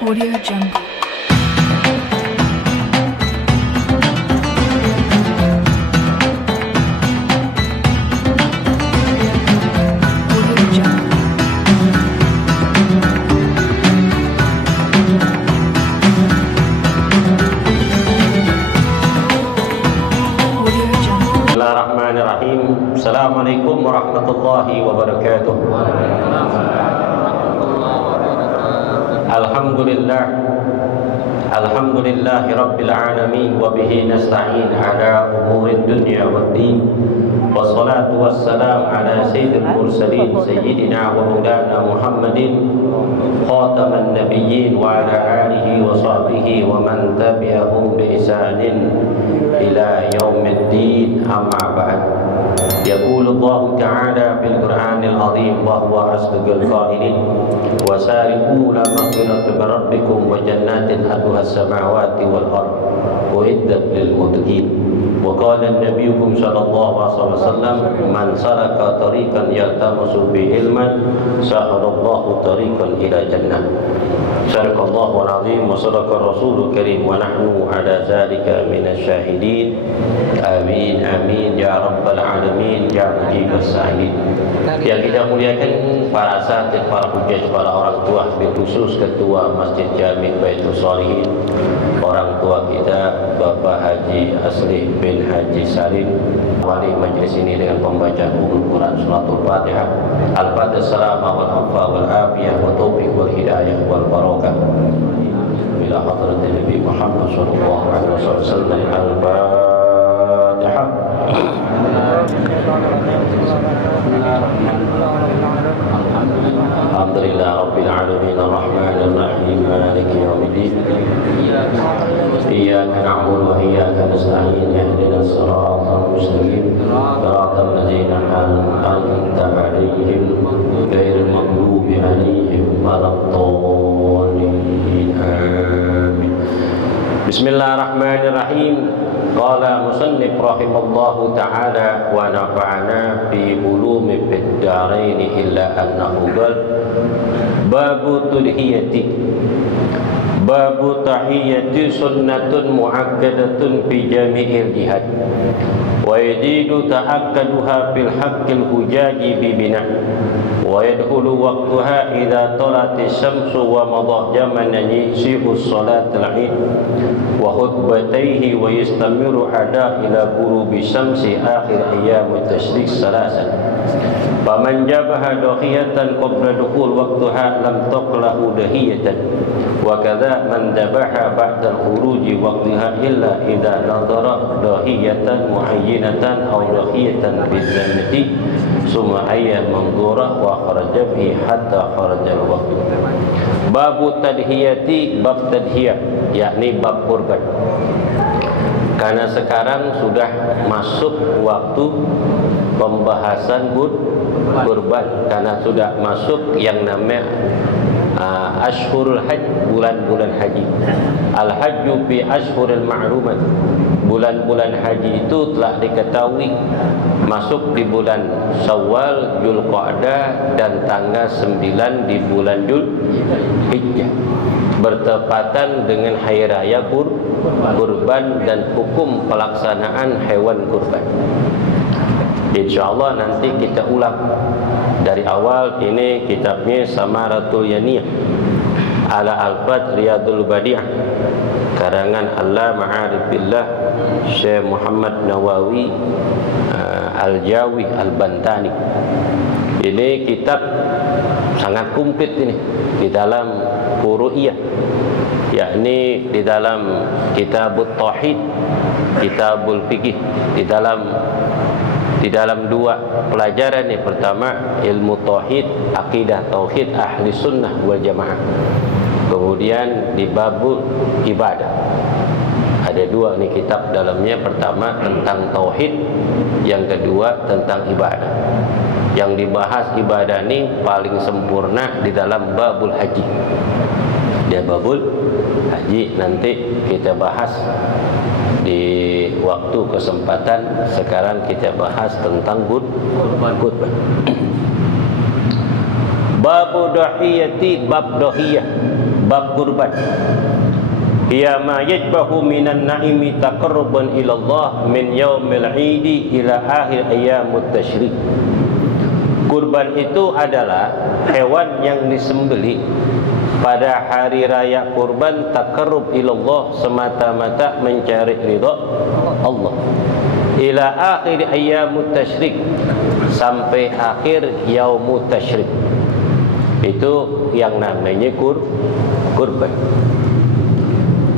Audio Jungle. Audio Jungle. Audio Jungle. Bismillahirrahmanirrahim. Assalamualaikum warahmatullahi wabarakatuh. Alhamdulillah. Alhamdulillahi rabbil alamin wa bihi nasta'in ala umurid dunya waddin. Wassalatu wassalam ala sayyidil mursalin sayyidina wa maulana Muhammadin khataman nabiyyin wa ala alihi wa sahbihi wa man tabi'ahum bi ihsanin ila yaumiddin, amma ba'd. يقول الله تعالى في القرآن العظيم وهو أصدق القائلين وسارعوا إلى مغفرة من ربكم وجنات أرضها السماوات والأرض أعدت للمتقين. وقال النبي صلى الله عليه وسلم من سلك طريقا يلتمس به علما سهل الله طريقا إلى جنة. صدق الله العظيم وصدق الرسول الكريم ونحن على ذلك من الشاهدين. Amin amin ya rabbal alamin ya mujibas sa'ilin. Yang kita muliakan para asatidz, para hujjah, para orang tua, khusus ketua Masjid Jami Baitul Shalihin, orang tua kita Bapak Haji Aslih bin Haji Salim, wali majlis ini dengan pembacaan Quran Suratul Fatihah. Al-Fatihah salamah wal afa wal afiyah wa taufiq wal hidayah wal barakah ila hadratin Nabi Muhammad sallallahu alaihi wasallam. Al-Fatihah. Alhamdulillah rabbil alamin arrahmanir rahim maliki yaumiddin. Iyyaka na'budu wa iyyaka nasta'in ihdinas siratal mustaqim siratal ladzina an'amta 'alaihim ghairil maghdubi 'alaihim waladdallin. Amin. Bismillahirrahmanirrahim. Qala musannif rahimallahu ta'ala wa nafa'ana bi ulumi fid dharain illa annahu qala babu tudhiyati babu tahiyati sunnatun mu'akkadatun fi jami'il jihad wa yajidu ta'akkaduha fil haqqil hujaji bi bina wa yadkhulu waqtaha idza talatis syamsu wa madha zaman yasihu salatul 'id wa khutbatayhi wa yastamiru ada ila ghurubi syamsi akhir ayyam tashrik salasan. Faman jabaha dahiyatan qabla dukhul waqtaha lam taqlahu dahiyatan wa kadza man dabaha ba'da al-khuruji waqtaha illa idza nadara dahiyatan muayyinatan aw dahiyatan bi-dhammati summa ayya manzura wa kharaja bi hatta kharaja al-waqt. Babu tadhiyati, bab tadhiyah, yakni bab kurban. Karena sekarang sudah masuk waktu pembahasan kurban, karena sudah masuk yang namanya ashhurul hajj, bulan-bulan haji. Al-hajju fi ashhuril ma'lumat. Bulan-bulan haji itu telah diketahui masuk di bulan Syawal, Dzulqa'dah dan tanggal 9 di bulan Dzulhijjah, bertepatan dengan hari raya kurban dan hukum pelaksanaan hewan kurban. Insyaallah nanti kita ulang dari awal. Ini kitabnya Samaratul Yaniyah ala Al-Fat Riyadul Badi'ah, karangan Allah Ma'aribillah Syekh Muhammad Nawawi Al-Jawi Al-Bantani. Ini kitab sangat komplit ini di dalam furu'iyah, yakni di dalam kitabut tauhid, kitabul fikih, di dalam dua pelajaran. Yang pertama ilmu tauhid, akidah tauhid ahli sunnah wal jamaah. Kemudian di babul ibadah ada dua nih kitab dalamnya. Pertama tentang tauhid, yang kedua tentang ibadah. Yang dibahas ibadah ini paling sempurna di dalam babul haji. Dia babul haji nanti kita bahas di waktu kesempatan. Sekarang kita bahas tentang kurban. Babu dahiyati, bab dahiyah, Bab kurban. Hiya ma yajbahu minan na'imi taqarruban ila Allah min yaumil 'idi ila akhir ayyamut tasyrik. Kurban itu adalah hewan yang disembelih pada hari raya kurban taqarrub ila Allah, semata-mata mencari ridha Allah. Ila akhir ayyamut tasyrik, sampai akhir yaumut tasyrik. Itu yang namanya kurban.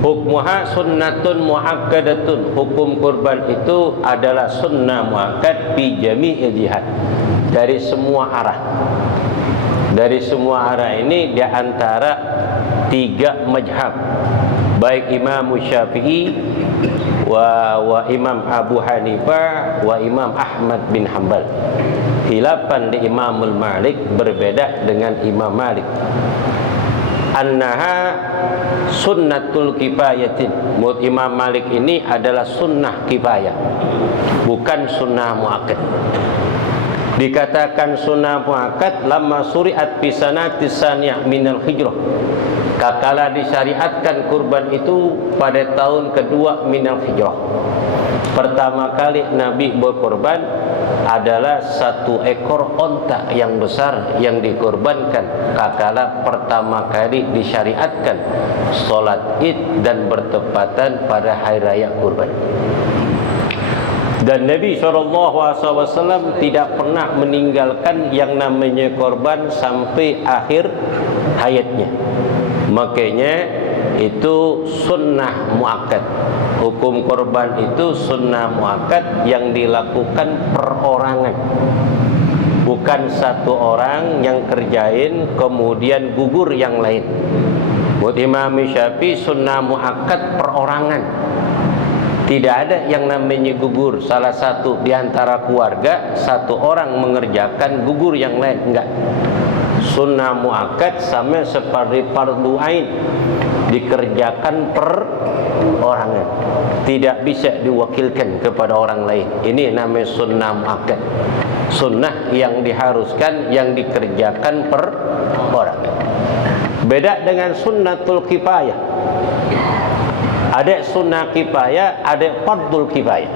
Hukmuha sunnatun muakkadatun. Hukum kurban itu adalah sunnah muakkad fi jami'il jihad, dari semua arah. Dari semua arah ini di antara 3 mazhab, baik Imam Syafi'i wa Imam Abu Hanifah wa Imam Ahmad bin Hanbal. Khilafan di Imamul Malik, berbeda dengan Imam Malik. Annaha sunnatul kifayatin. Menurut Imam Malik ini adalah sunnah kifayah, bukan sunnah muakkad. Dikatakan sunnah muakkad lama suriat bisanati saniyah minal hijrah, kakala disyariatkan kurban itu pada tahun kedua minal hijrah. Pertama kali Nabi berkorban adalah 1 ekor onta yang besar yang dikorbankan kakala pertama kali disyariatkan sholat id dan bertepatan pada hari raya kurban. Dan Nabi SAW tidak pernah meninggalkan yang namanya korban sampai akhir hayatnya. Makanya itu sunnah muakkad. Hukum korban itu sunnah muakkad yang dilakukan perorangan, bukan satu orang yang kerjain kemudian gugur yang lain. Buat Imam Syafi'i sunnah muakkad perorangan. Tidak ada yang namanya gugur salah satu di antara keluarga, satu orang mengerjakan gugur yang lain, enggak. Sunnah muakkad sama seperti fardu ain, dikerjakan perorangan, tidak bisa diwakilkan kepada orang lain. Ini namanya sunnah muakkad, sunnah yang diharuskan, yang dikerjakan perorangan. Beda dengan sunnatul kifayah. Ada sunnah kifayah, ada fardul kifayah.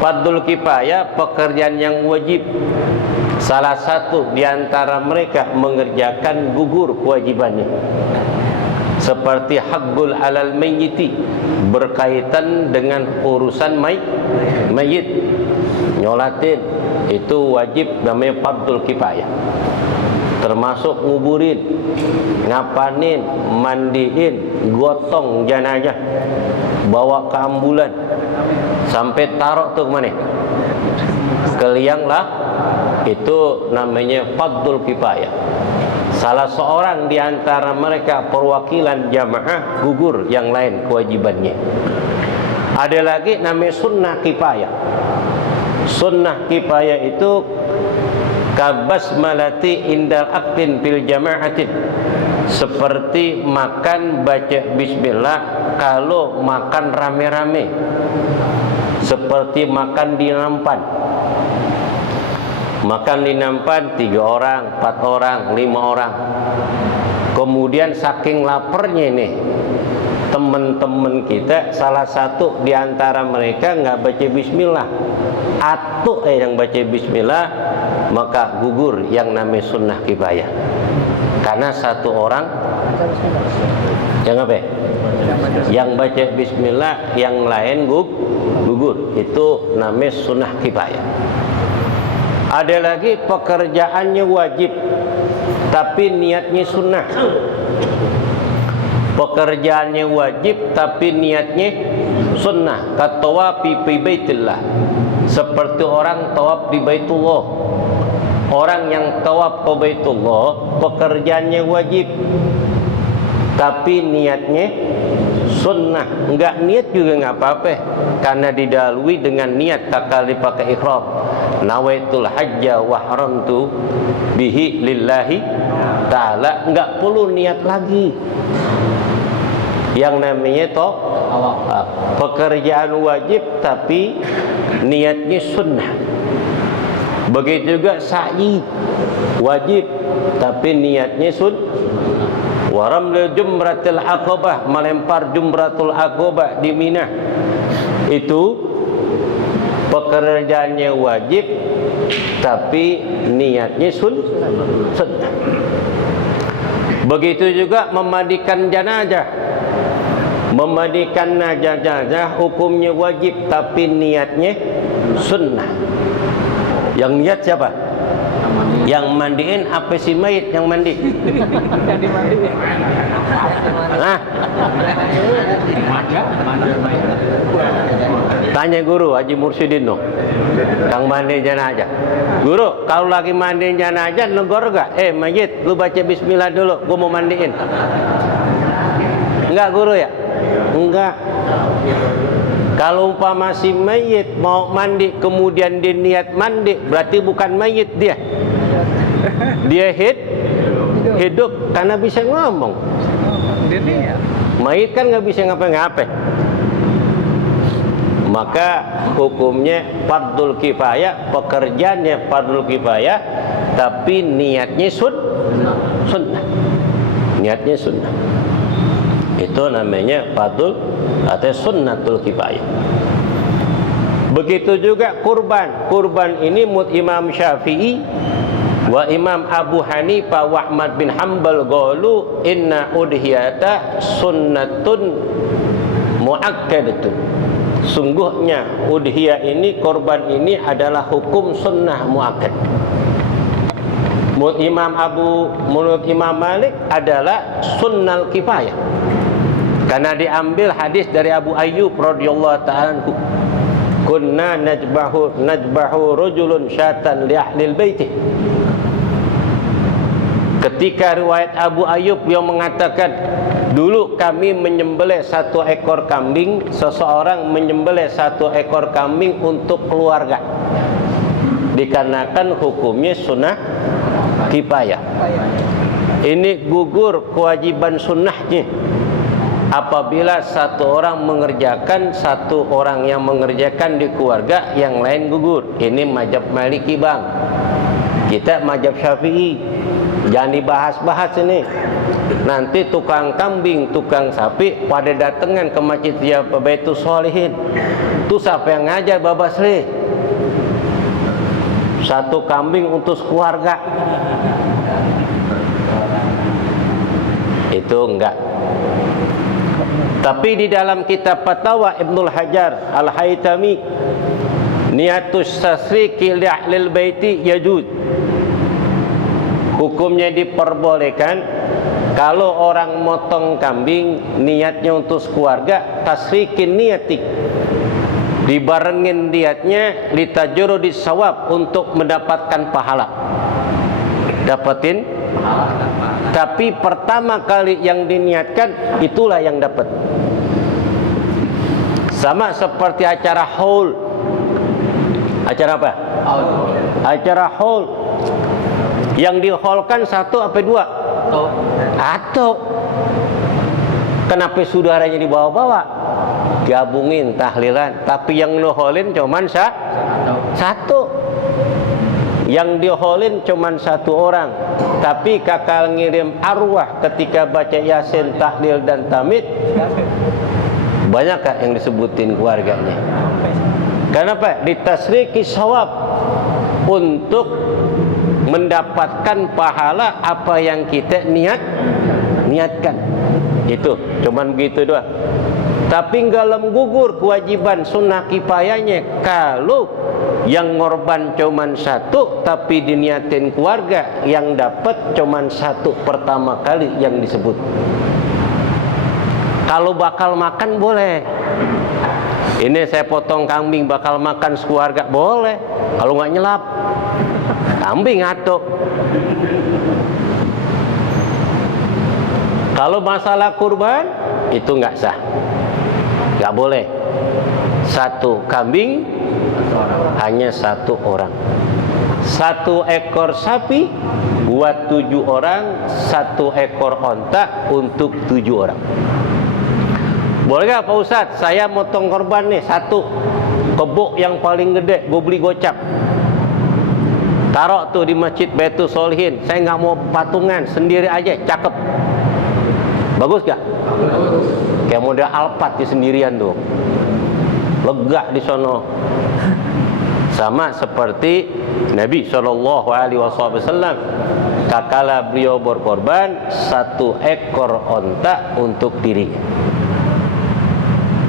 Fardul kifayah pekerjaan yang wajib, salah satu di antara mereka mengerjakan gugur kewajibannya. Seperti haqqul alal mayyiti, berkaitan dengan urusan mayit, nyolatin, itu wajib, namanya fardul kifayah. Termasuk nguburin, ngapanin, mandiin, gotong jenazah, bawa ke ambulan, sampai taruh tuh kemana? Ke liang lah. Itu namanya fardul kifayah. Salah seorang di antara mereka perwakilan jamaah, gugur yang lain kewajibannya. Ada lagi namanya sunnah kifayah. Sunnah kifayah itu kabasmalati indal aktin bil jama'atin, seperti makan baca bismillah kalau makan rame-rame, seperti makan di nampan. Makan di nampan 3 orang, 4 orang, 5 orang. Kemudian saking laparnya nih teman-teman kita, salah satu di antara mereka nggak baca bismillah, atau yang baca bismillah, maka gugur yang namanya sunnah kifayah. Karena satu orang yang apa? Yang baca bismillah, yang lain gugur. Itu namanya sunnah kifayah. Ada lagi pekerjaannya wajib, tapi niatnya sunnah. Pekerjaannya wajib, tapi niatnya sunnah. Katawafi fi baitillah, seperti orang tawaf di Baitullah. Orang yang tawaf ke Baitullah pekerjaannya wajib, tapi niatnya sunnah. Enggak niat juga enggak apa-apa, karena didahului dengan niat takal dipakai ihram. Nawaitul hajja wa haramtu bihi lillahi ta'ala. Enggak perlu niat lagi. Yang namanya pekerjaan wajib tapi niatnya sunnah. Begitu juga sa'i wajib tapi niatnya Wa ramlil jumratil aqabah, melempar jumratul aqabah di Mina. Itu pekerjaannya wajib, tapi niatnya sunnah. Begitu juga memandikan jenazah. Memandikan jenazah hukumnya wajib, tapi niatnya sunnah. Yang niat siapa? Yang mandiin apa si mayit yang mandi? Yang dimandiin. Nah, tanya guru Haji Mursyidin no, yang mandi jenazah. Guru, kalau lagi mandi jenazah negor gak? Mayit, lu baca bismillah dulu, gua mau mandiin. Enggak guru ya? Enggak. Kalau umpama si mayit mau mandi kemudian dia niat mandi, berarti bukan mayit dia. Dia hidup karena bisa ngomong. Mayit kan nggak bisa ngapa-ngapain. Maka hukumnya fardul kifayah, pekerjaannya fardul kifayah, tapi niatnya sunnah. Niatnya sunnah. Itu namanya fardul atau sunnatul kifayah. Begitu juga kurban. Kurban ini menurut Imam Syafi'i wa Imam Abu Hanifah wa Ahmad bin Hanbal qalu inna udhiyata sunnatun muakkadatun. Sungguhnya udhiyah ini, korban ini adalah hukum sunnah muakkad. Menurut Imam Malik adalah sunnal kifayah. Karena diambil hadis dari Abu Ayyub radhiyallahu ta'ala anhu. Kunna najbahu rajulun syatan li ahlil baiti. Ketika riwayat Abu Ayyub yang mengatakan, dulu kami menyembelih satu ekor kambing, seseorang menyembelih satu ekor kambing untuk keluarga. Dikarenakan hukumnya sunnah kifayah. Ini gugur kewajiban sunnahnya apabila satu orang mengerjakan, satu orang yang mengerjakan di keluarga, yang lain gugur. Ini mazhab Maliki bang. Kita mazhab Syafi'i. Jangan dibahas-bahas ini. Nanti tukang kambing, tukang sapi pada datangan ke masjid Baitus Sholihin. Itu siapa yang ngajar Babas Sri? Satu kambing untuk keluarga. Itu enggak. Tapi di dalam kitab Fatwa Ibnul Hajar Al-Haytami, niatus tasriki li ahlil baiti yajuz. Hukumnya diperbolehkan kalau orang motong kambing niatnya untuk keluarga, tasrikin niatik, dibarengin niatnya litajuru disawab, untuk mendapatkan pahala. Dapatin. Tapi pertama kali yang diniatkan itulah yang dapat. Sama seperti acara haul. Acara apa? Acara haul. Yang diholkan satu apa dua? Atau kenapa saudaranya dibawa-bawa? Gabungin tahlilan. Tapi yang nuholin cuman satu. Yang diholin cuman satu orang. Tapi kakak ngirim arwah ketika baca Yasin, tahlil dan tamid. Banyakkah yang disebutin keluarganya? Kenapa? Ditasriki sawab, untuk mendapatkan pahala apa yang kita niatkan. Itu cuman begitu doang. Tapi enggak gugur kewajiban sunnah kifayahnya kalau yang ngorban cuman satu tapi diniatin keluarga, yang dapat cuman satu pertama kali yang disebut. Kalau bakal makan boleh. Ini saya potong kambing bakal makan sekeluarga boleh. Kalau nggak nyelap kambing atau. Kalau masalah kurban itu nggak sah, nggak boleh. Satu kambing hanya satu orang. Satu ekor sapi buat 7 orang, satu ekor onta untuk 7 orang. Boleh gak Pak Ustadz? Saya motong korban nih satu kebok yang paling gede, gue beli gocap. Taruh tuh di masjid Baitus Sholihin. Saya nggak mau patungan, sendiri aja, cakep. Bagus gak? Kayak model Alphard di sendirian tuh, lega di sono. Sama seperti Nabi SAW, tatkala beliau berkorban 1 ekor onta untuk dirinya.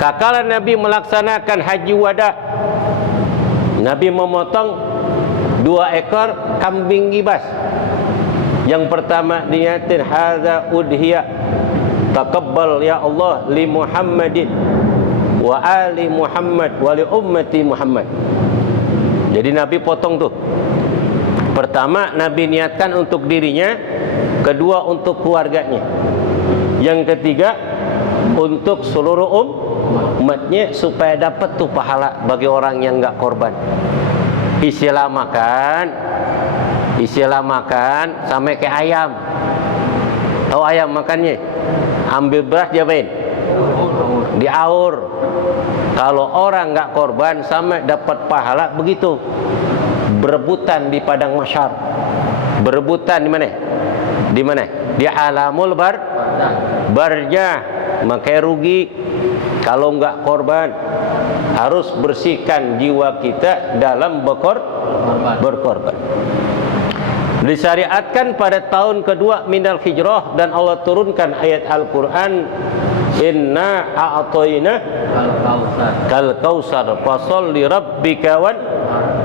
Tatkala Nabi melaksanakan haji wada, Nabi memotong 2 ekor kambing gibas. Yang pertama niatin, hadza udhiyah taqabbal ya Allah li Muhammadin wa ali Muhammad wa li ummati Muhammad. Jadi Nabi potong tuh. Pertama Nabi niatkan untuk dirinya, kedua untuk keluarganya, yang ketiga untuk seluruh umatnya supaya dapat tuh pahala bagi orang yang enggak korban. Istilah makan sampai kayak ayam. Tahu ayam makannya? Ambil beras diapain? Diaur. Kalau orang nggak korban sampai dapat pahala begitu. Berebutan di padang mahsyar. Berebutan di mana? Di mana? Di alamul barzah. Makanya rugi kalau nggak korban. Harus bersihkan jiwa kita dalam berkorban. Disyariatkan pada tahun kedua minal hijrah, dan Allah turunkan ayat Al-Quran, inna a'toina kal kausar fasholli rabbika wan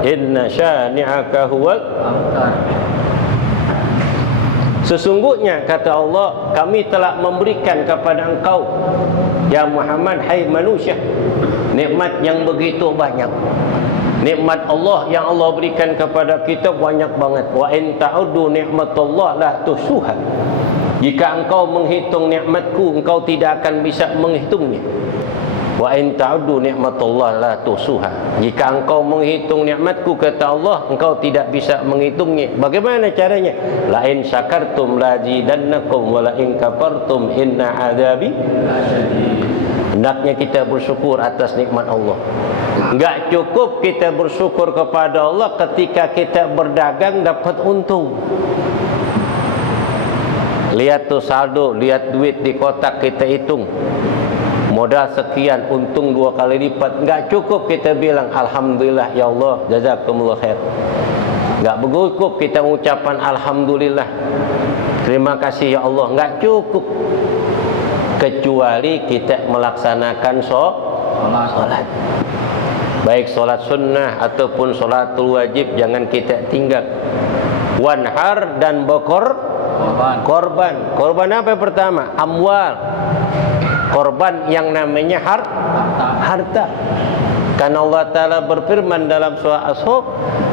inna syani'aka huwal abtar. Sesungguhnya kata Allah, kami telah memberikan kepada engkau ya Muhammad, hai manusia, nikmat yang begitu banyak. Nikmat Allah yang Allah berikan kepada kita banyak banget. Wa in ta'uddu ni'matallah la tuhsuha. Jika engkau menghitung nikmatku, engkau tidak akan bisa menghitungnya. Wa in ta'uddu ni'matallah la tuhsuha. Jika engkau menghitung nikmatku, kata Allah, engkau tidak bisa menghitungnya. Bagaimana caranya? La in syakartum la zidannakum wa la in kafartum inna adzabi lasyadid. Hendaknya kita bersyukur atas nikmat Allah. Enggak cukup kita bersyukur kepada Allah ketika kita berdagang dapat untung. Lihat tuh saldo, lihat duit di kotak, kita hitung. Modal sekian, untung 2 kali lipat. Enggak cukup kita bilang alhamdulillah ya Allah, jazakumullah khair. Enggak cukup kita mengucapkan alhamdulillah, terima kasih ya Allah. Enggak cukup. Kecuali kita melaksanakan sholat. Baik sholat sunnah ataupun sholatul wajib, jangan kita tinggal. Wanhar dan korban. Korban apa yang pertama? Amwal. Korban yang namanya harta. Karena Allah Ta'ala berfirman dalam surah As-Saff,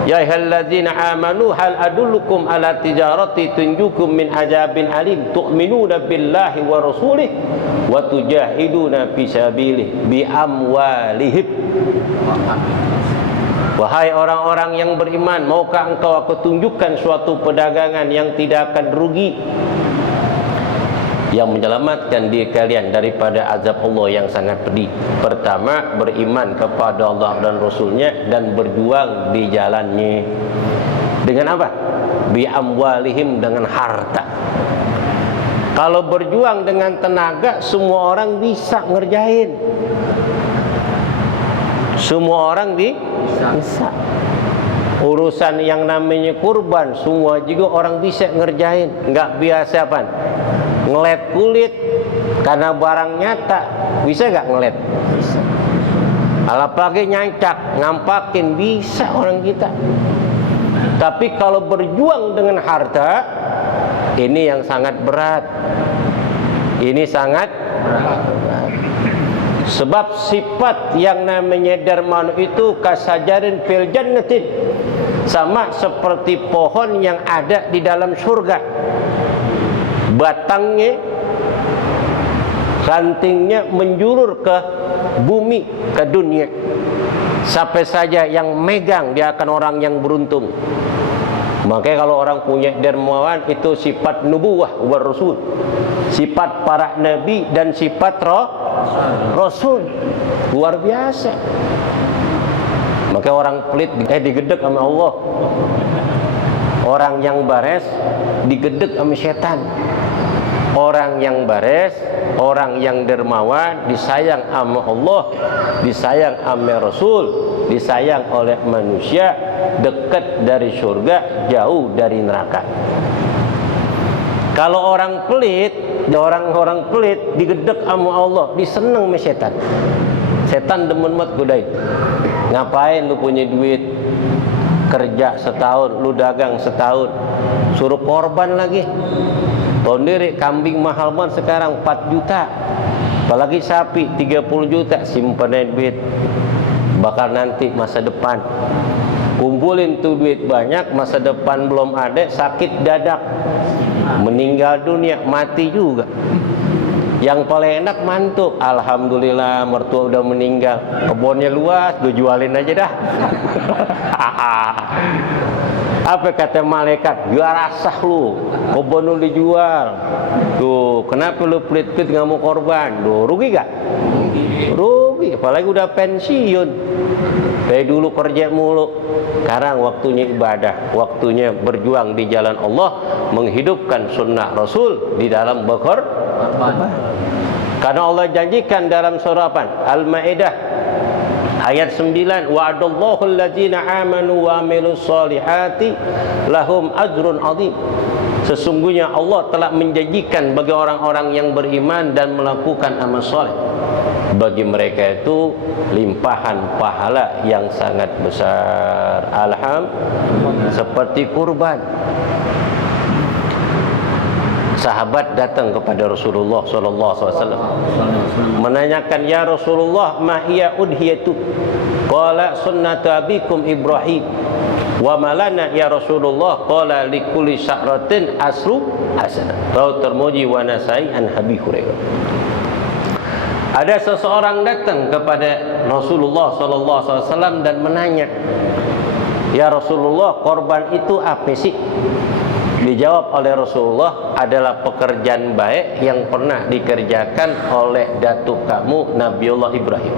ya ayyuhalladzina amanu hal adullukum ala tijarati tunjukum min azabin alim tu'minuna billahi wa rasulih wa tujahiduna fi sabilihi bi amwalihim. Wahai orang-orang yang beriman, maukah engkau aku tunjukkan suatu perdagangan yang tidak akan rugi, yang menyelamatkan diri kalian daripada azab Allah yang sangat pedih. Pertama, beriman kepada Allah dan Rasulnya dan berjuang di jalannya. Dengan apa? Bi amwalihim, dengan harta. Kalau berjuang dengan tenaga, semua orang bisa ngerjain. Semua orang bisa. Urusan yang namanya kurban, semua juga orang bisa ngerjain. Enggak biasa apa? Ngelet kulit karena barang nyata. Bisa gak ngelet? Bisa. Apalagi nyancak, ngampakin, bisa orang kita. Tapi kalau berjuang dengan harta, ini yang sangat berat. Ini sangat berat. Sebab sifat yang namanya dermawan itu kasajarin fil jannatin, sama seperti pohon yang ada di dalam surga. Batangnya, rantingnya menjulur ke bumi, ke dunia. Sampai saja yang megang dia akan orang yang beruntung. Makanya kalau orang punya dermawan, itu sifat nubuwah wa rasul, sifat para nabi dan sifat rasul. Luar biasa. Makanya orang pelit digedek sama Allah. Orang yang bares digedek sama setan. Orang yang bares, orang yang dermawan, disayang sama Allah, disayang sama Rasul, disayang oleh manusia, dekat dari surga, jauh dari neraka. Kalau orang pelit, orang pelit digedek sama Allah, diseneng sama setan. Setan demen banget godain. Ngapain lu punya duit? Kerja setahun, lu dagang setahun, suruh korban lagi. Tahun diri kambing mahal banget sekarang 4 juta. Apalagi sapi 30 juta, simpannya duit. Bakal nanti masa depan. Kumpulin tuh duit banyak, masa depan belum ada, sakit dadak. Meninggal dunia, mati juga. Yang paling enak mantu, alhamdulillah mertua udah meninggal, kebunnya luas, gue jualin aja dah. Apa kata malaikat? Gak rasah lu, kebun lu dijual. Tuh, kenapa lu pelit-pelit nggak mau korban? Duh, rugi gak? Rugi, apalagi udah pensiun. Dari dulu kerja mulu, sekarang waktunya ibadah, waktunya berjuang di jalan Allah, menghidupkan sunnah Rasul di dalam berkorban. Karena Allah janjikan dalam surah Al-Maidah ayat 9, wa'adallahu allazina amanu wa amilus solihati lahum ajrun azim. Sesungguhnya Allah telah menjanjikan bagi orang-orang yang beriman dan melakukan amal soleh, bagi mereka itu limpahan pahala yang sangat besar. Alhamdulillah. Seperti kurban. Sahabat datang kepada Rasulullah SAW menanyakan, ya Rasulullah, ma hiya udhiyatu? Qala sunnatu abikum Ibrahim. Wa malana ya Rasulullah? Qala likulli sya'ratin asru hasanah. Rawahu Tirmidzi wa Nasa'i an Abi Hurairah. Ada seseorang datang kepada Rasulullah SAW dan menanya, ya Rasulullah, korban itu apa sih? Dijawab oleh Rasulullah, adalah pekerjaan baik yang pernah dikerjakan oleh datuk kamu Nabiullah Ibrahim.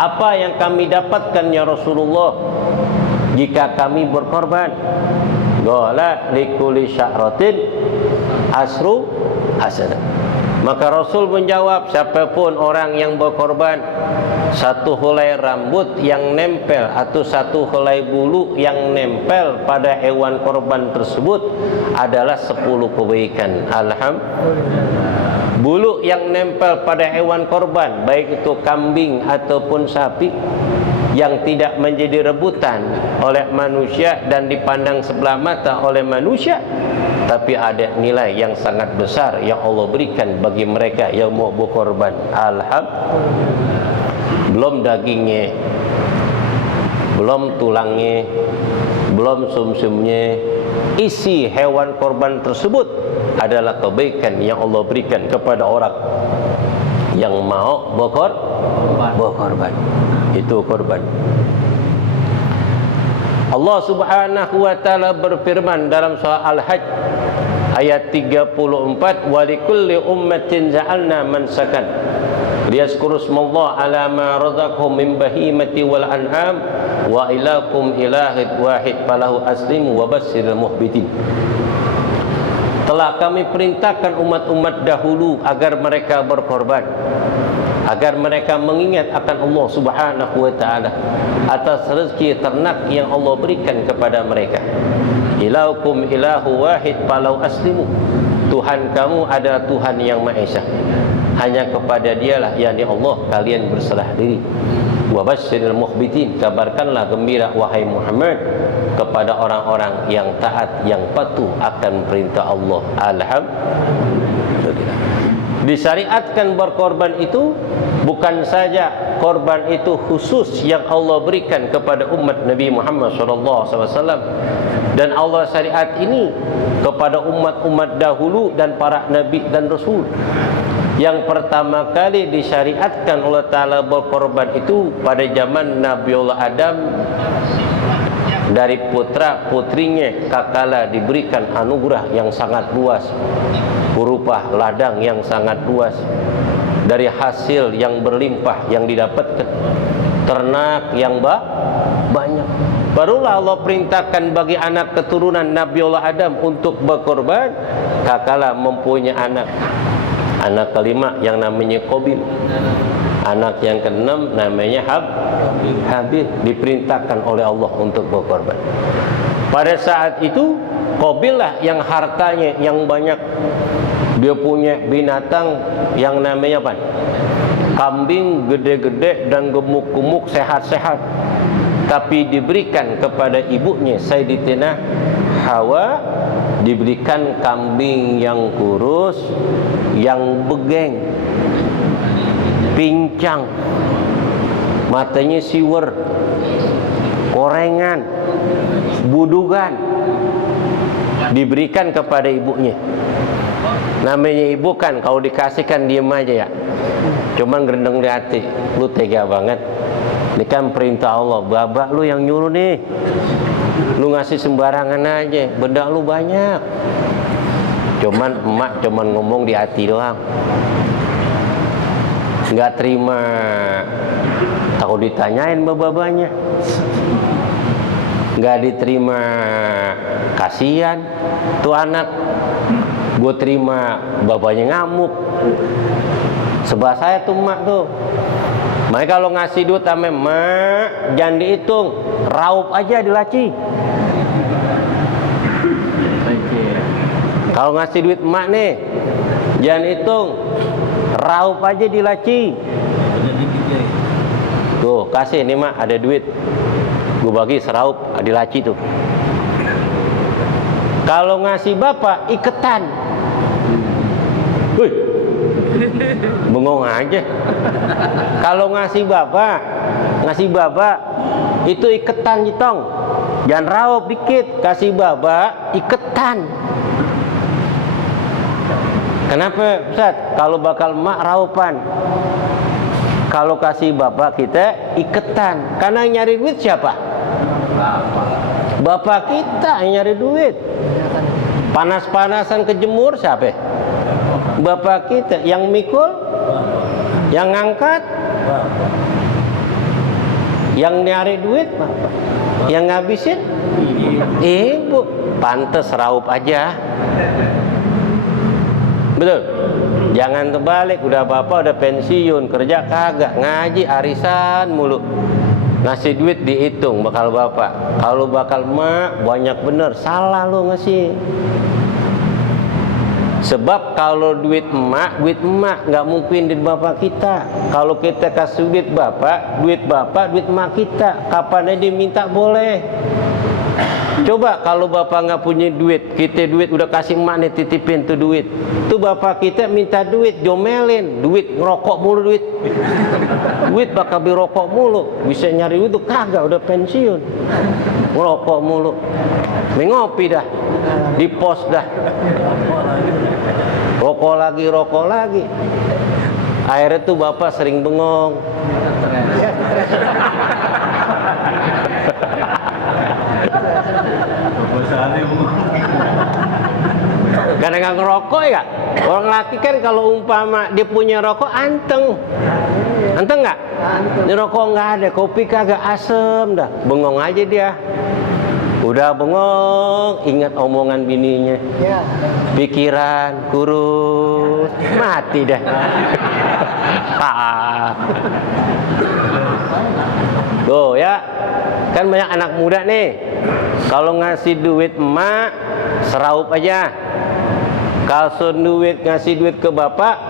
Apa yang kami dapatkan ya Rasulullah jika kami berkorban? Qala likulli sya'ratin asru hasanah. Maka Rasul menjawab, siapapun orang yang berkorban, satu helai rambut yang nempel atau satu helai bulu yang nempel pada hewan korban tersebut adalah 10 kebaikan. Alhamdulillah. Bulu yang nempel pada hewan korban, baik itu kambing ataupun sapi, yang tidak menjadi rebutan oleh manusia dan dipandang sebelah mata oleh manusia, tapi ada nilai yang sangat besar yang Allah berikan bagi mereka yang mau berkorban. Alhamdulillah. Belum dagingnya, belum tulangnya, belum sumsumnya, isi hewan korban tersebut adalah kebaikan yang Allah berikan kepada orang yang mau berkorban. Itu korban. Allah Subhanahu wa taala berfirman dalam surah Al-Hajj ayat 34, wa likulli ummatin ja'alna mansakan liyazkuru smallaha ala ma razaqahum min bahimati wal an'am wa ilakum ilahid wahid falahu aslimu wa basyiril muhbitin. Telah kami perintahkan umat-umat dahulu agar mereka berkorban, agar mereka mengingat akan Allah Subhanahu wa taala atas rezeki ternak yang Allah berikan kepada mereka. Ilahukum ilahu wahid falau aslimu. Tuhan kamu adalah Tuhan yang Maha Esa. Hanya kepada Dialah, yakni Allah, kalian berserah diri. Wa basyiril mukhbitin, kabarkanlah gembira wahai Muhammad kepada orang-orang yang taat, yang patuh akan perintah Allah. Alhamdulillah. Disyariatkan berkorban itu bukan saja korban itu khusus yang Allah berikan kepada umat Nabi Muhammad SAW, dan Allah syariat ini kepada umat-umat dahulu dan para nabi dan rasul. Yang pertama kali disyariatkan Allah Ta'ala berkorban itu pada zaman Nabiullah Adam. Dari putra putrinya kakala diberikan anugerah yang sangat luas, berupa ladang yang sangat luas, dari hasil yang berlimpah yang didapatkan, ternak yang banyak. Barulah Allah perintahkan bagi anak keturunan Nabi Allah Adam untuk berkorban. Kakala mempunyai anak kelima yang namanya Qabil, anak yang keenam namanya Habil, diperintahkan oleh Allah untuk berkorban. Pada saat itu Qabil lah yang hartanya yang banyak. Dia punya binatang yang namanya apa? Kambing gede-gede dan gemuk-gemuk, sehat-sehat. Tapi diberikan kepada ibunya Sayyidatina Hawa, diberikan kambing yang kurus, yang begeng, pincang, matanya siwer, korengan, budugan, diberikan kepada ibunya. Namanya ibu kan kalau dikasihkan diem aja ya, cuman gerendeng di hati. Lu tega banget, ini kan perintah Allah, babak lu yang nyuruh nih, lu ngasih sembarangan aja, bedak lu banyak. Cuman emak cuman ngomong di hati doang, nggak terima. Takut ditanyain babanya, nggak diterima. Kasihan tuh anak, gue terima bapaknya ngamuk. Sebelah saya tuh emak tuh, makanya kalau ngasih duit sama emak jangan dihitung, raup aja di laci. Kalau ngasih duit emak nih jangan hitung, raup aja di laci. Tuh kasih nih mak, ada duit, gue bagi seraup di laci tuh. Kalau ngasih bapak iketan, wih, bengong aja. Kalau ngasih bapak itu iketan jitong, jangan raup dikit, kasih bapak iketan. Kenapa Ustaz? Kalau bakal emak raupan, kalau kasih bapak kita iketan. Karena yang nyari duit siapa? Bapak kita yang nyari duit. Panas-panasan kejemur siapa? Bapak kita. Yang mikul, yang ngangkat, yang nyari duit bapak, yang ngabisin ibu. Pantes raup aja. Betul? Jangan terbalik, udah bapak udah pensiun, kerja kagak, ngaji arisan mulu. Ngasih duit dihitung bakal bapak. Kalau bakal emak banyak bener, salah lo ngasih. Sebab kalau duit emak nggak mungkin duit bapak kita. Kalau kita kasih duit bapak, duit emak kita. Kapan aja diminta boleh. Coba kalau bapak nggak punya duit, kita duit udah kasih emak nih, titipin tuh duit. Tuh bapak kita minta duit, jomelin, duit ngerokok mulu duit. Duit bakal beli rokok mulu, bisa nyari duit tuh kagak, udah pensiun. Ngerokok mulu. Ngopi dah, di pos dah. Rokok lagi. Akhirnya tuh bapak sering bengong. Karena nggak ngerokok ya. Orang laki kan kalau umpama dia punya rokok anteng nggak? Di rokok nggak ada, kopi kagak, asem dah. Bengong aja dia. Udah bengong, ingat omongan bininya, pikiran kurus, mati dah. Tuh ya, kan banyak anak muda nih. Kalau ngasih duit emak, seraup aja. Kalau duit ngasih duit ke bapak,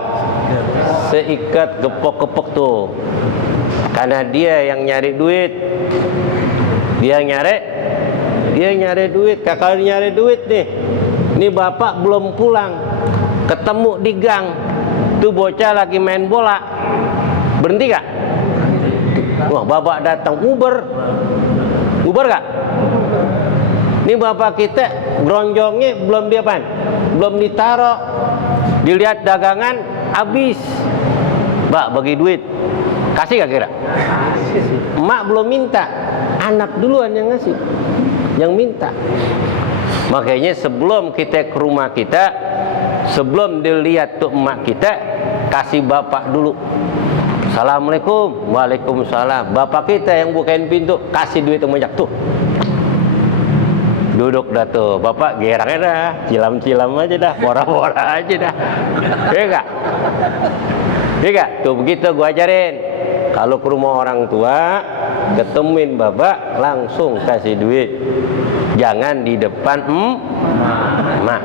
seikat gepok-gepok tuh. Karena dia yang nyari duit, dia nyari duit. Kalau nyari duit nih, ini bapak belum pulang, ketemu di gang, tuh bocah lagi main bola, berhenti gak? Wah, bapak datang, Uber gak? Ini bapak kita bronjongnya belum diapain, belum ditaro, dilihat dagangan habis. Mbak bagi duit, kasih gak kira? Emak belum minta, anak duluan yang ngasih, yang minta. Makanya sebelum kita ke rumah kita, sebelum dilihat tuh emak kita, kasih bapak dulu. Assalamualaikum. Waalaikumsalam. Bapak kita yang bukain pintu, kasih duit yang banyak tuh. Duduk dah tuh, bapak gerangnya dah, cilam-cilam aja dah, bora-bora aja dah. Iya enggak? Iya enggak? Tuh begitu gua ajarin. Kalau ke rumah orang tua, ketemuin bapak, langsung kasih duit. Jangan di depan emak.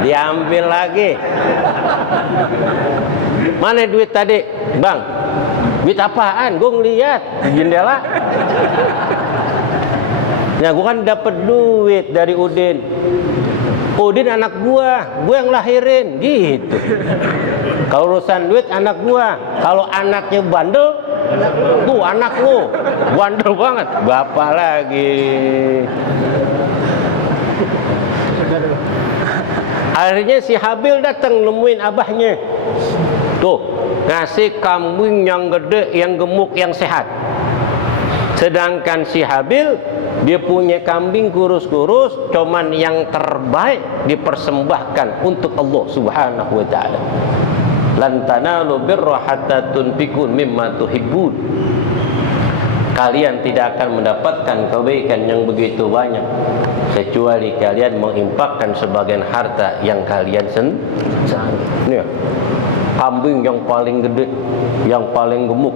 Diambil lagi. Mana duit tadi? Bang, duit apaan? Gue ngeliat di jendela. Nah, gue kan dapet duit dari Udin. Udin anak gua yang lahirin, gitu. Kalau urusan duit anak gua, kalau anaknya bandel, tuh anak lu bandel banget, bapak lagi. Akhirnya si Habil datang nemuin abahnya. Tuh, ngasih kambing yang gede, yang gemuk, yang sehat. Sedangkan si Habil, dia punya kambing kurus-kurus, cuman yang terbaik dipersembahkan untuk Allah Subhanahu wa taala. Lan tanalu birra hatta tunfiqu mimma tuhibbun. Kalian tidak akan mendapatkan kebaikan yang begitu banyak kecuali kalian menginfakkan sebagian harta yang kalian senangi. Nih, kambing yang paling gede, yang paling gemuk,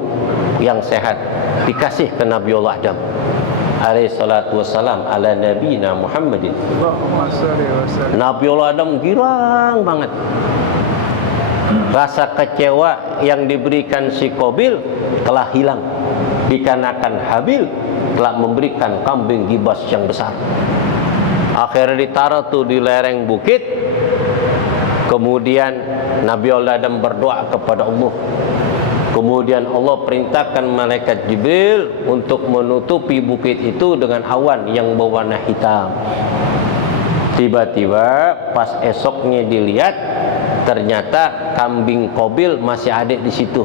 yang sehat dikasih ke Nabiullah Adam alaihi salatu wassalam ala nabiyina Muhammadin. Nabiullah Adam girang banget. Rasa kecewa yang diberikan si Qabil telah hilang dikarenakan Habil telah memberikan kambing gibas yang besar. Akhirnya ditaruh tuh di lereng bukit. Kemudian Nabiullah Adam berdoa kepada Allah. Kemudian Allah perintahkan malaikat Jibril untuk menutupi bukit itu dengan awan yang berwarna hitam. Tiba-tiba pas esoknya dilihat, ternyata kambing Qabil masih ada di situ.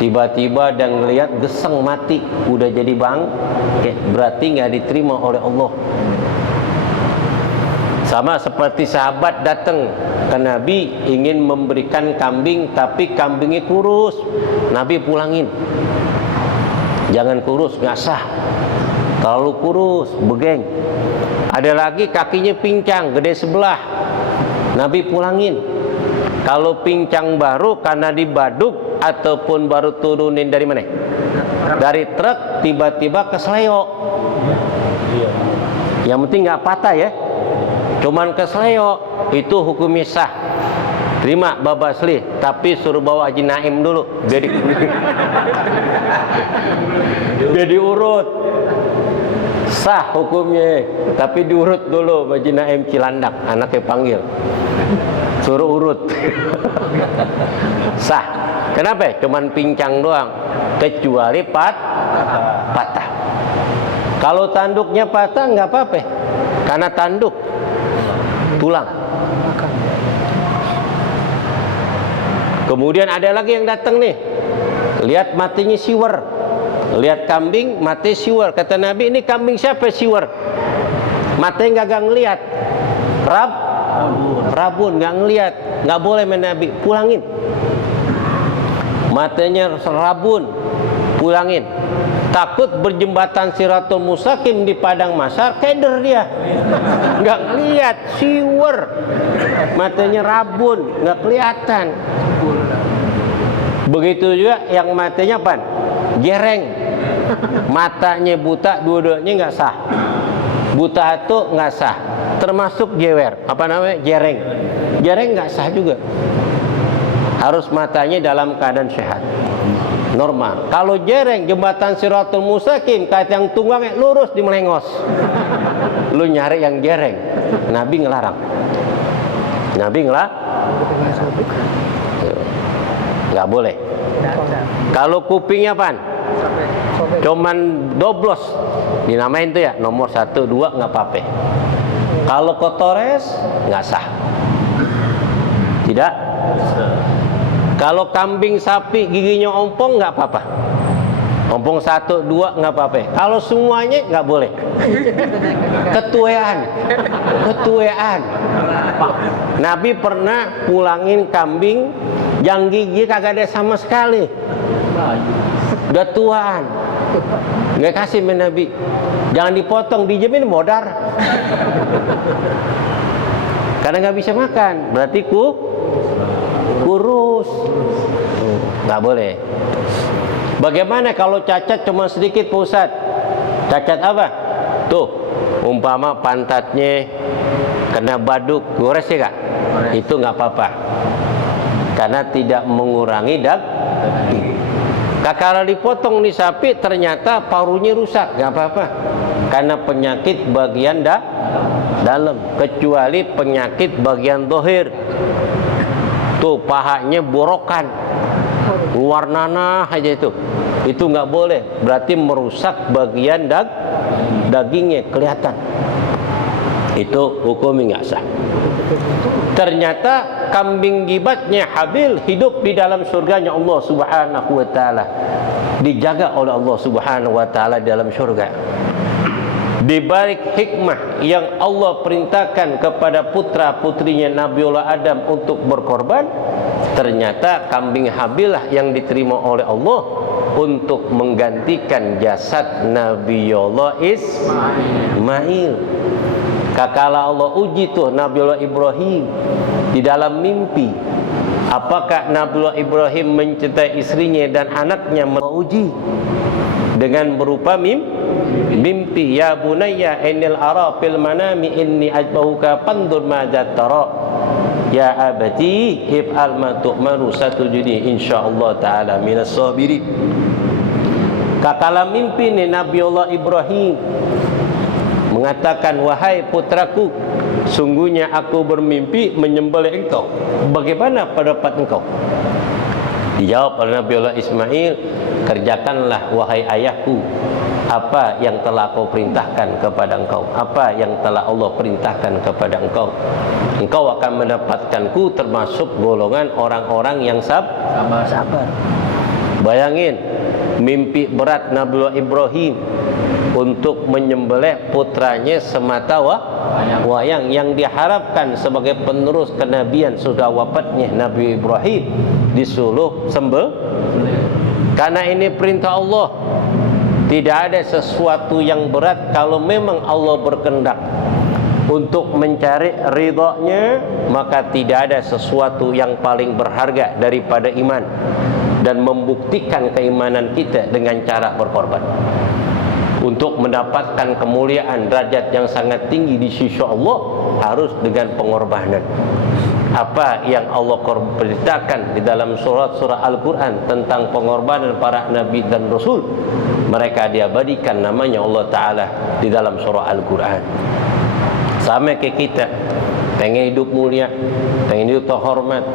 Tiba-tiba dan ngelihat geseng mati, udah jadi berarti nggak diterima oleh Allah. Sama seperti sahabat datang ke Nabi ingin memberikan kambing, tapi kambingnya kurus. Nabi pulangin. Jangan kurus, nggak sah. Terlalu kurus, begeng. Ada lagi kakinya pincang, gede sebelah. Nabi pulangin. Kalau pincang baru karena dibaduk ataupun baru turunin dari mana? Dari truk, tiba-tiba kesleo. Yang penting nggak patah ya. Cuman kesleo, itu hukumnya sah. Terima Baba Asli, tapi suruh bawa Haji Naim dulu. Biar diurut. Sah hukumnya, tapi diurut dulu Haji Naim Cilandak, anaknya panggil. Suruh urut. Sah. Kenapa? Cuman pincang doang. Kecuali patah. Kalau tanduknya patah nggak apa-apa. Karena tanduk tulang. Kemudian ada lagi yang datang nih, lihat matinya siwer, lihat kambing mati siwer. Kata Nabi, ini kambing siapa siwer? Matanya nggak ngelihat, rabun nggak ngelihat, nggak boleh Nabi pulangin. Matanya rabun, pulangin. Takut berjembatan Siratul Mustaqim di padang mahsyar, keder dia. Nggak ngelihat, siwer. Matanya rabun, nggak kelihatan. Begitu juga yang matanya apa? Jereng. Matanya buta, dua-duanya nggak sah. Buta itu nggak sah. Termasuk jewer. Apa namanya? Jereng. Jereng nggak sah juga. Harus matanya dalam keadaan sehat, normal. Kalau jereng, jembatan Siratul Mustaqim, kait yang tunggangnya lurus di melengos. Lu nyari yang jereng. Nabi ngelarang. Nggak boleh. Kalau kupingnya pan, cuman doblos, dinamain tuh ya nomor 1, 2 nggak apa-apa. Kalau kotores nggak sah. Tidak. Kalau kambing sapi giginya ompong nggak apa-apa. Ompong 1, 2 nggak apa-apa. Kalau semuanya nggak boleh. Ketuaan. Nabi pernah pulangin kambing yang gigi kagak ada sama sekali. Udah tuaan. Nggak kasih sama Nabi. Jangan dipotong, dijamin modar. Karena nggak bisa makan, berarti kurus. Nggak boleh. Bagaimana kalau cacat cuma sedikit, Pak Ustadz? Cacat apa? Tuh, umpama pantatnya kena baduk, gores ya Kak? Itu nggak apa-apa. Karena tidak mengurangi daging. Kalau dipotong di sapi ternyata parunya rusak, nggak apa-apa. Karena penyakit bagian dalam, kecuali penyakit bagian dohir. Tuh pahanya borokan, keluar nanah aja itu nggak boleh. Berarti merusak bagian dagingnya kelihatan. Itu hukumnya nggak sah. Ternyata kambing gibatnya Habil hidup di dalam surganya Allah Subhanahu wa taala. Dijaga oleh Allah Subhanahu wa taala dalam surga. Di balik hikmah yang Allah perintahkan kepada putra-putrinya Nabiullah Adam untuk berkorban, ternyata kambing Habil lah yang diterima oleh Allah untuk menggantikan jasad Nabiullah Ismail. Kakala Allah uji tuh Nabiullah Ibrahim di dalam mimpi. Apakah Nabiullah Ibrahim mencintai istrinya dan anaknya? Menguji dengan berupa mimpi. Ya bunayya innil ara fil manami inni ajbahuka pandur ma tara. Ya abati if'al ma tu'maru satujuni insyaallah taala minas sabirin. Kakala mimpi ni Nabiullah Ibrahim mengatakan, wahai putraku, sungguhnya aku bermimpi menyembelih engkau. Bagaimana pendapat engkau? Dijawab oleh Nabiullah Ismail, kerjakanlah wahai ayahku apa yang telah kau perintahkan kepada engkau, apa yang telah Allah perintahkan kepada engkau. Engkau akan mendapatkanku termasuk golongan orang-orang yang sabar. Bayangin mimpi berat Nabiullah Ibrahim untuk menyembelih putranya semata wayang yang diharapkan sebagai penerus kenabian sudah wafatnya Nabi Ibrahim disuruh sembel. Karena ini perintah Allah. Tidak ada sesuatu yang berat kalau memang Allah berkehendak untuk mencari ridha-Nya, maka tidak ada sesuatu yang paling berharga daripada iman dan membuktikan keimanan kita dengan cara berkorban. Untuk mendapatkan kemuliaan derajat yang sangat tinggi di sisi Allah harus dengan pengorbanan. Apa yang Allah perintahkan di dalam surah Al-Quran tentang pengorbanan para nabi dan rasul, mereka diabadikan namanya Allah Ta'ala di dalam surah Al-Quran. Sama kayak kita pengen hidup mulia, pengen hidup terhormat,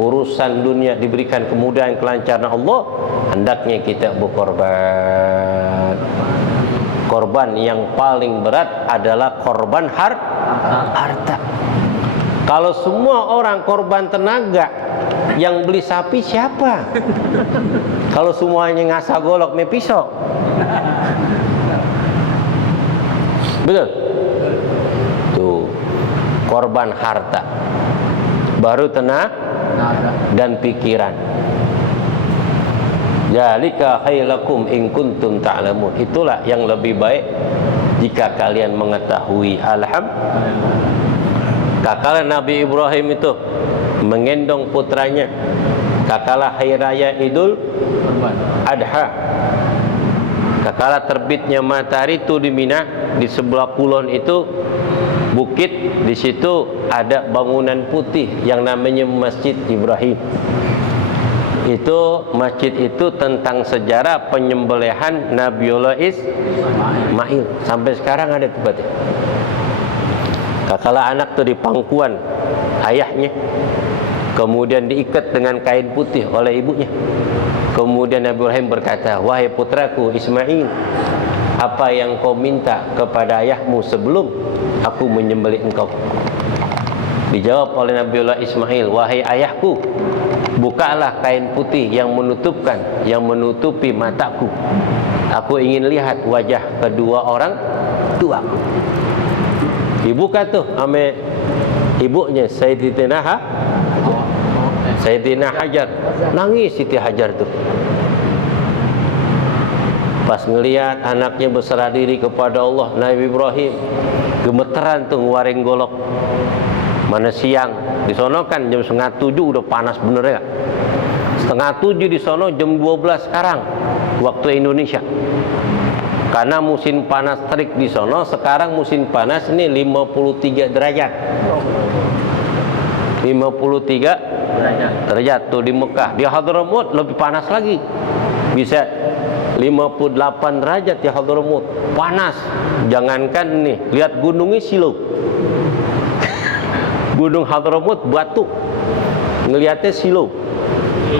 urusan dunia diberikan kemudahan kelancaran Allah, hendaknya kita berkorban. Korban yang paling berat adalah korban harta. Kalau semua orang korban tenaga, yang beli sapi siapa? Kalau semuanya ngasah golok me pisau. Betul? Tuh, korban harta. Baru tenaga dan pikiran. Zalika khailakum in kuntum ta'lamun. Itulah yang lebih baik jika kalian mengetahui. Alhamdulillah. Kakala Nabi Ibrahim itu menggendong putranya kakala hari raya Idul Adha. Kakala terbitnya matahari itu di Mina, di sebelah kulon itu bukit, di situ ada bangunan putih yang namanya Masjid Ibrahim. Itu masjid itu tentang sejarah penyembelihan Nabiullah Ismail. Sampai sekarang ada tempatnya. Kakala anak itu di pangkuan ayahnya, kemudian diikat dengan kain putih oleh ibunya. Kemudian Nabi Ibrahim berkata, wahai putraku Ismail, apa yang kau minta kepada ayahmu sebelum aku menyembelih engkau? Dijawab oleh Nabiullah Ismail, wahai ayahku, bukalah kain putih yang menutupi mataku. Aku ingin lihat wajah kedua orang tua. Dibuka tuh ame ibunya Sayyidina Hajar. Nangis Siti Hajar tuh. Pas ngelihat anaknya berserah diri kepada Allah, Nabi Ibrahim gemeteran tuh ngeluarin golok. Mana siang, di sono kan jam 6:30 udah panas bener ya. 6:30 di sono jam 12 sekarang waktu Indonesia. Karena musim panas terik di sono, sekarang musim panas ini 53 derajat. 53 derajat tuh di Mekah. Di Hadramaut lebih panas lagi. Bisa 58 derajat di Hadramaut. Panas. Jangankan nih, lihat gunungnya silau. Gunung Hadramaut batu. Ngelihatnya silau.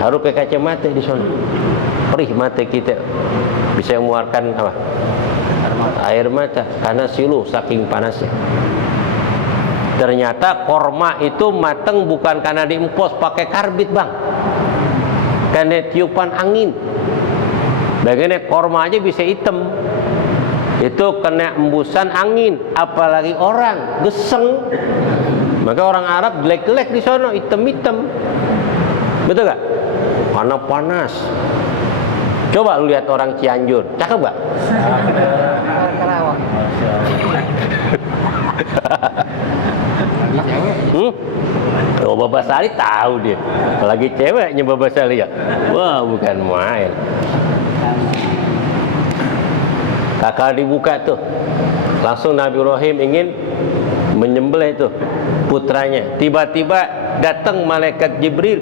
Harus pakai kacamata di sana. Perih mata kita. Bisa mengeluarkan apa? Air mata karena silau saking panasnya. Ternyata korma itu mateng bukan karena diempos pakai karbit, Bang. Karena tiupan angin. Bagaimana korma aja bisa hitam. Itu kena embusan angin, apalagi orang geseng. Maka orang Arab gelek-gelek di sono, hitam-hitam. Betul gak? Karena panas. Coba lu lihat orang Cianjur, cakep gak? Karawang. Oh, Bapak Sari tahu dia. Apalagi ceweknya Bapak Sari ya. Wah, bukan main. Kakak dibuka tuh. Langsung Nabi Ibrahim ingin menyembelih itu putranya. Tiba-tiba datang malaikat Jibril.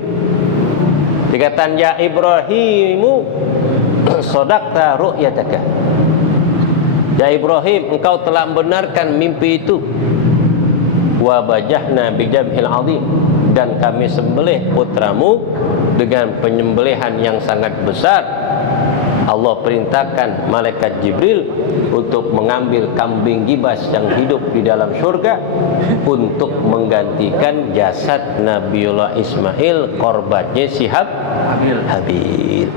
Dikatakan, ya Ibrahimu, sodakta ru'yataka. Ya Ibrahim, engkau telah membenarkan mimpi itu. Wa bajahna bijabhil azim, dan kami sembelih putramu dengan penyembelihan yang sangat besar. Allah perintahkan malaikat Jibril untuk mengambil kambing gibas yang hidup di dalam surga untuk menggantikan jasad Nabiullah Ismail, korbannya si Habil.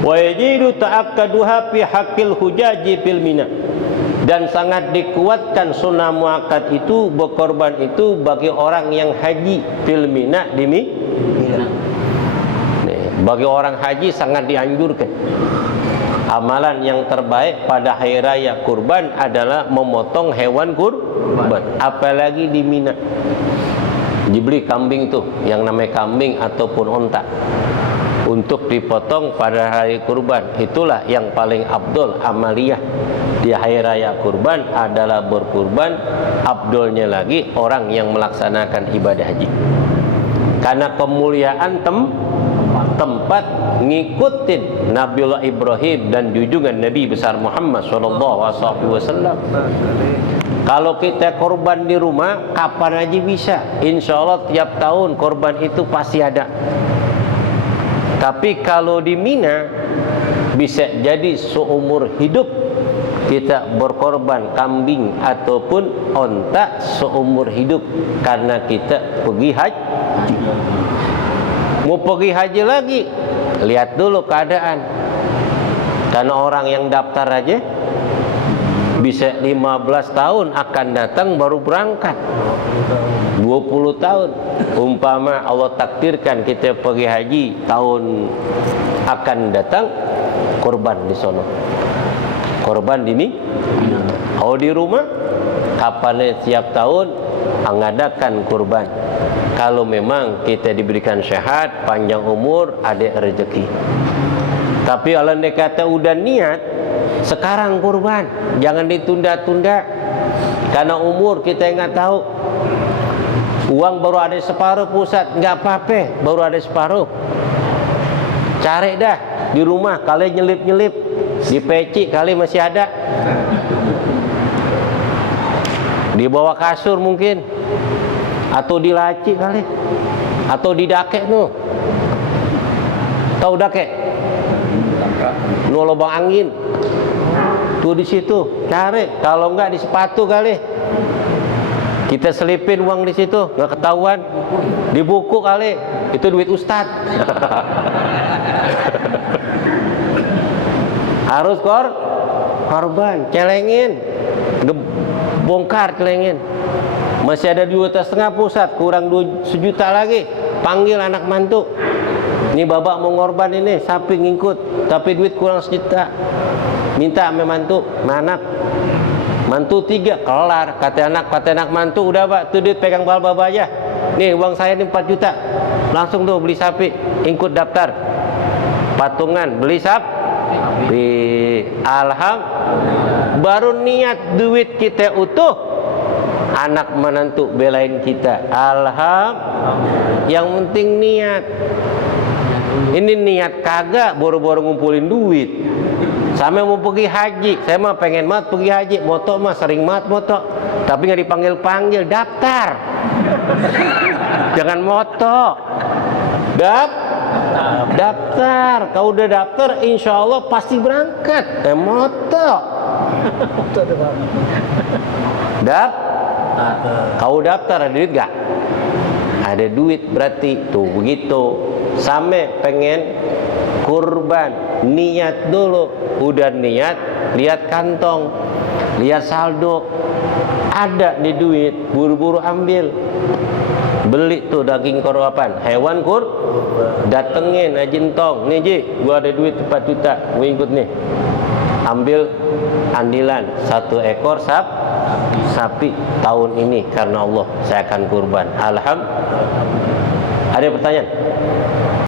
Wa yajidu ta'akkaduha fi haqqil hujaji fil mina, dan sangat dikuatkan sunnah muakkad itu, berkorban itu bagi orang yang haji fil mina, di Mina. Bagi orang haji sangat dianjurkan. Amalan yang terbaik pada hari raya kurban adalah memotong hewan kurban, apalagi di Mina. Dibeli kambing tuh, yang namanya kambing ataupun onta, untuk dipotong pada hari kurban. Itulah yang paling abdul amaliyah di hari raya kurban adalah berkurban. Abdulnya lagi orang yang melaksanakan ibadah haji, karena kemuliaan tempat ngikutin Nabiullah Ibrahim dan junjungan Nabi besar Muhammad SAW. Kalau kita korban di rumah, kapan aja bisa. Insya Allah tiap tahun korban itu pasti ada. Tapi kalau di Mina, bisa jadi seumur hidup kita berkorban kambing ataupun onta seumur hidup, karena kita pergi haji. Mau pergi haji lagi, lihat dulu keadaan. Karena orang yang daftar aja bisa 15 tahun akan datang baru berangkat, 20 tahun. Umpama Allah takdirkan kita pergi haji tahun akan datang, korban di sono, korban di Mina. Kalau di rumah, kapan tiap tahun mengadakan kurban. Kalau memang kita diberikan sehat, panjang umur, ada rezeki. Tapi kalau dia kata udah niat, sekarang kurban, jangan ditunda-tunda. Karena umur kita nggak tahu. Uang baru ada separuh, pusat nggak apa-apa, baru ada separuh. Cari dah di rumah, kali nyelip-nyelip, di peci kali masih ada. Di bawah kasur mungkin, atau di laci kali, atau di dake tuh. Tahu dake? Nu lubang angin. Tuh di situ, cari. Kalau enggak di sepatu kali. Kita selipin uang di situ, nggak ketahuan. Di buku kali, itu duit ustad. Harus korban, celengin, bongkar celengin. Masih ada 2,5 juta pusat, kurang 2 sejuta lagi. Panggil anak mantu. Ini babak mau ngorban ini, sapi ngikut, tapi duit kurang 1 juta. Minta sama mantu, anak. Mantu 3, kelar. Kata anak mantu, udah pak, tuh duit pegang bal baba aja. Nih uang saya ini 4 juta. Langsung tuh beli sapi, ikut daftar. Patungan, beli sapi. Alhamdulillah. Baru niat duit kita utuh. Anak menantu belain kita. Alhamdulillah. Yang penting niat. Ini niat kagak boro-boro ngumpulin duit. Sama mau pergi haji, saya mah pengen banget pergi haji. Moto mah sering banget moto, tapi nggak dipanggil-panggil. Daftar. Jangan moto. Daftar. Kau udah daftar, insya Allah pasti berangkat. Moto. Kau daftar, ada duit gak? Ada duit berarti tuh begitu. Sampai pengen kurban, niat dulu. Udah niat, lihat kantong, lihat saldo, ada di duit, buru-buru ambil. Beli tuh daging korban, hewan datengin ajintong. Nih Ji, gua ada duit 4 juta, gua ikut nih. Ambil andilan 1 ekor sapi tahun ini karena Allah saya akan kurban. Alhamdulillah. Ada pertanyaan?